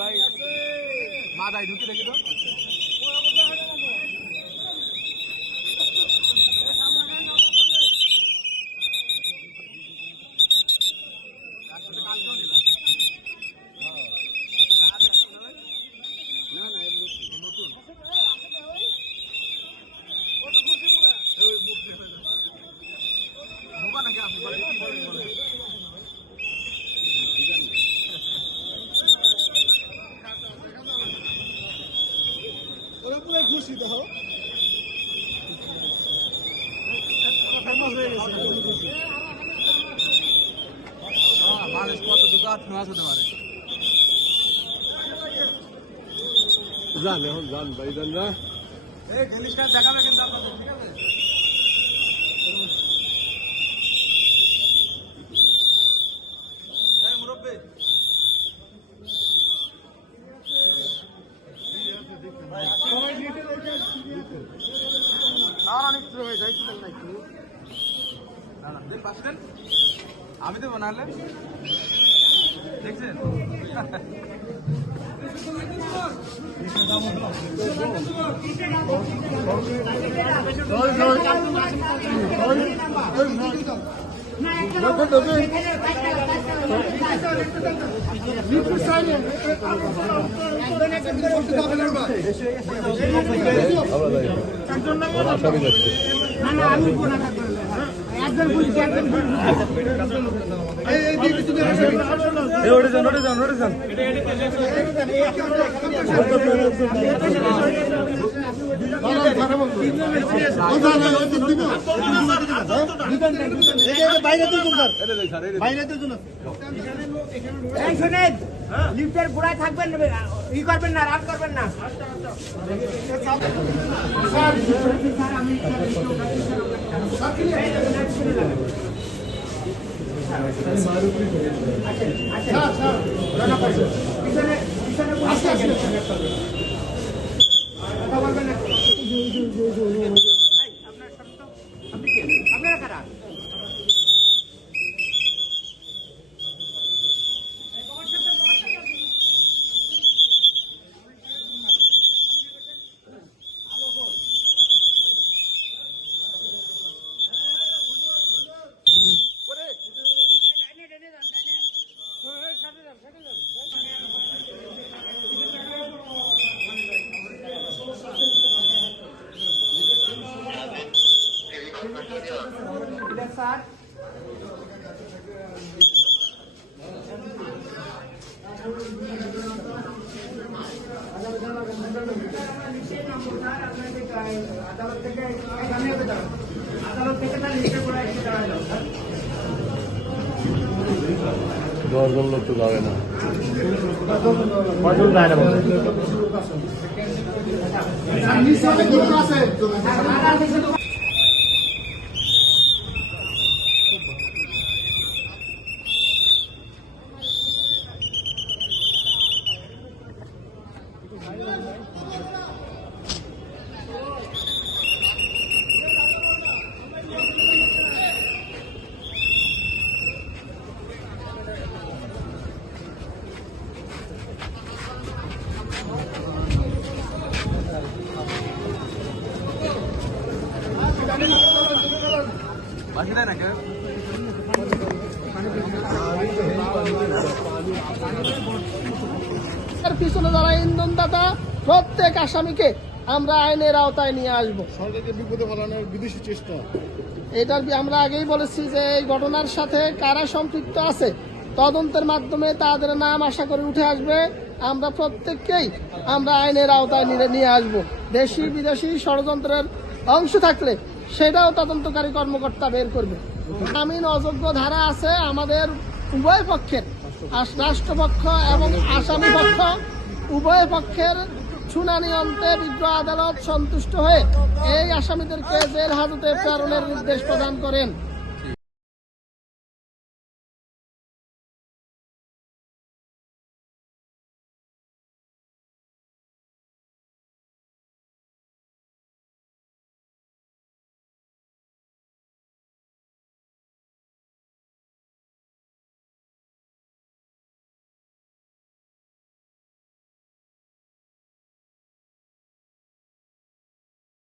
ভাই মা যাই ঢুকে দেখি তো খুশি দেখো মানুষ কত দুঃখ ফেমাস হতে পারে জান এখন জান ভাই জান না এই খেলিসটা দেখাবে কিন্তু আপনাদের ঠিক আছে এই মুরব্বি আমি দেবো নাহলে দেখছেন লিফটের গোড়ায় থাকবেন ই করবেন না রাগ করবেন না আপনারা কারা স্যার আদালত থেকে দশজন লোক তো যাবে না বাকি দেয় না কেউ পিছনে যারা ইন্ধনদাতা প্রত্যেক আসামিকে আমরা আইনের আওতায় নিয়ে আসবো। সরকারকে বিপদে ফেলানোর বিদেশি চেষ্টা এটার আমরা আগেই বলেছি যে এই ঘটনার সাথে কারা সম্পৃক্ত আছে তদন্তের মাধ্যমে তাদের নাম আশা করে উঠে আসবে। আমরা প্রত্যেককেই আমরা আইনের আওতায় নিয়ে আসবো। দেশি বিদেশি ষড়যন্ত্রের অংশ থাকলে সেটাও তদন্তকারী কর্মকর্তা বের করবে। জামিন অযোগ্য ধারা আছে আমাদের উভয় পক্ষের, রাষ্ট্রপক্ষ এবং আসামি পক্ষ উভয় পক্ষের শুনানি অন্তে বিজ্ঞ আদালত সন্তুষ্ট হয়ে এই আসামিদেরকে জেল হাজতে প্রেরণের নির্দেশ প্রদান করেন।